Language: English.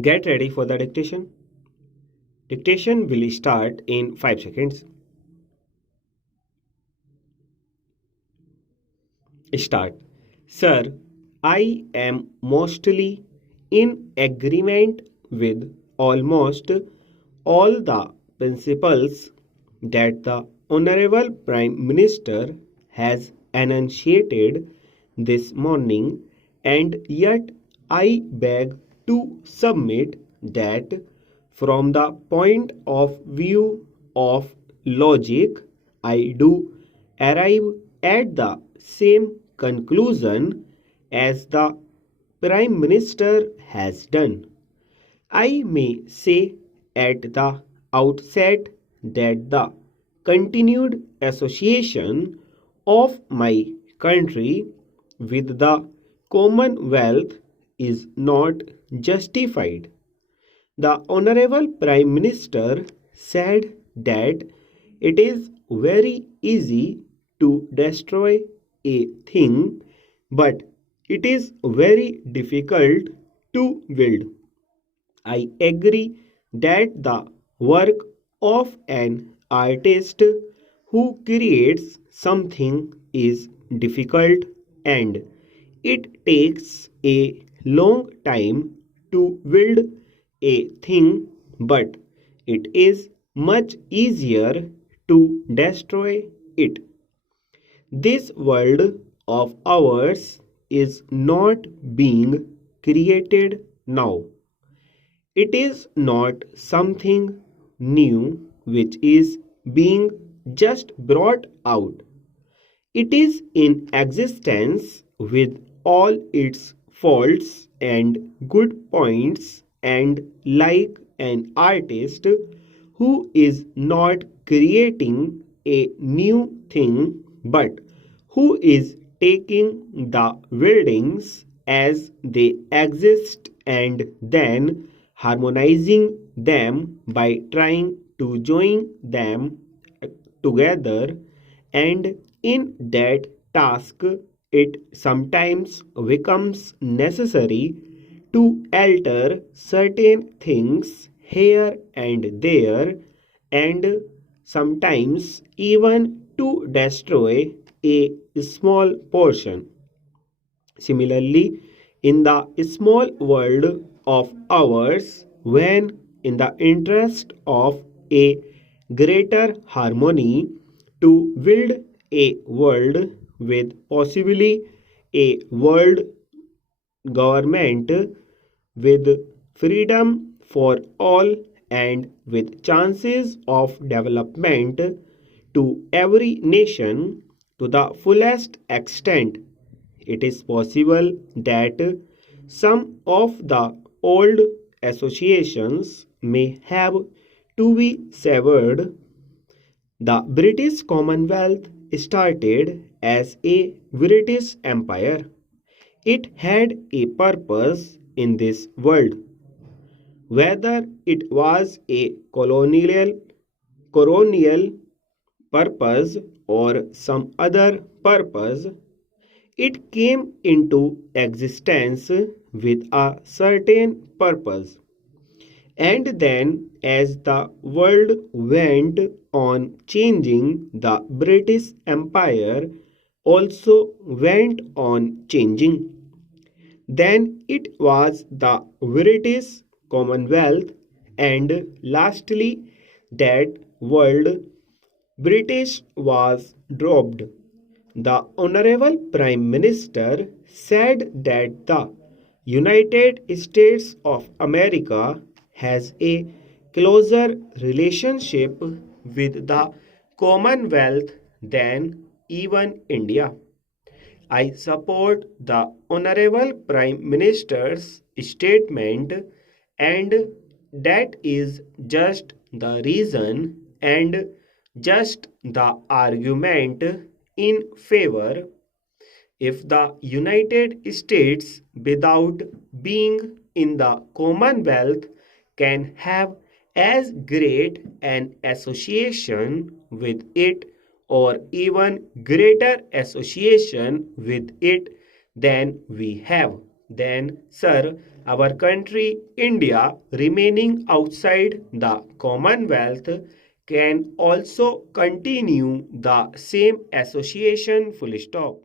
Get ready for the dictation. Dictation will start in 5 seconds. Start. Sir, I am mostly in agreement with almost all the principles that the Honorable Prime Minister has enunciated this morning, and yet I beg to submit that from the point of view of logic, I do arrive at the same conclusion as the Prime Minister has done. I may say at the outset that the continued association of my country with the Commonwealth is not justified. The Honorable Prime Minister said that it is very easy to destroy a thing, but it is very difficult to build. I agree that the work of an artist who creates something is difficult and it takes a long time to build a thing, but it is much easier to destroy it. This world of ours is not being created now. It is not something new which is being just brought out. It is in existence with all its faults and good points, and like an artist who is not creating a new thing but who is taking the buildings as they exist and then harmonizing them by trying to join them together, and in that task it sometimes becomes necessary to alter certain things here and there, and sometimes even to destroy a small portion. Similarly, in the small world of ours, when in the interest of a greater harmony, to build a world with possibly a world government with freedom for all and with chances of development to every nation to the fullest extent, it is possible that some of the old associations may have to be severed. The British Commonwealth started as a British Empire. It had a purpose in this world. Whether it was a colonial purpose or some other purpose, it came into existence with a certain purpose. And then, as the world went on changing, the British Empire also went on changing. Then it was the British Commonwealth, and lastly, that world British was dropped. The Honorable Prime Minister said that the United States of America has a closer relationship with the Commonwealth than even India. I support the Honorable Prime Minister's statement, and that is just the reason and just the argument in favor. If the United States, without being in the Commonwealth, can have as great an association with it or even greater association with it than we have, then, sir, Our country, India, remaining outside the Commonwealth, can also continue the same association full stop.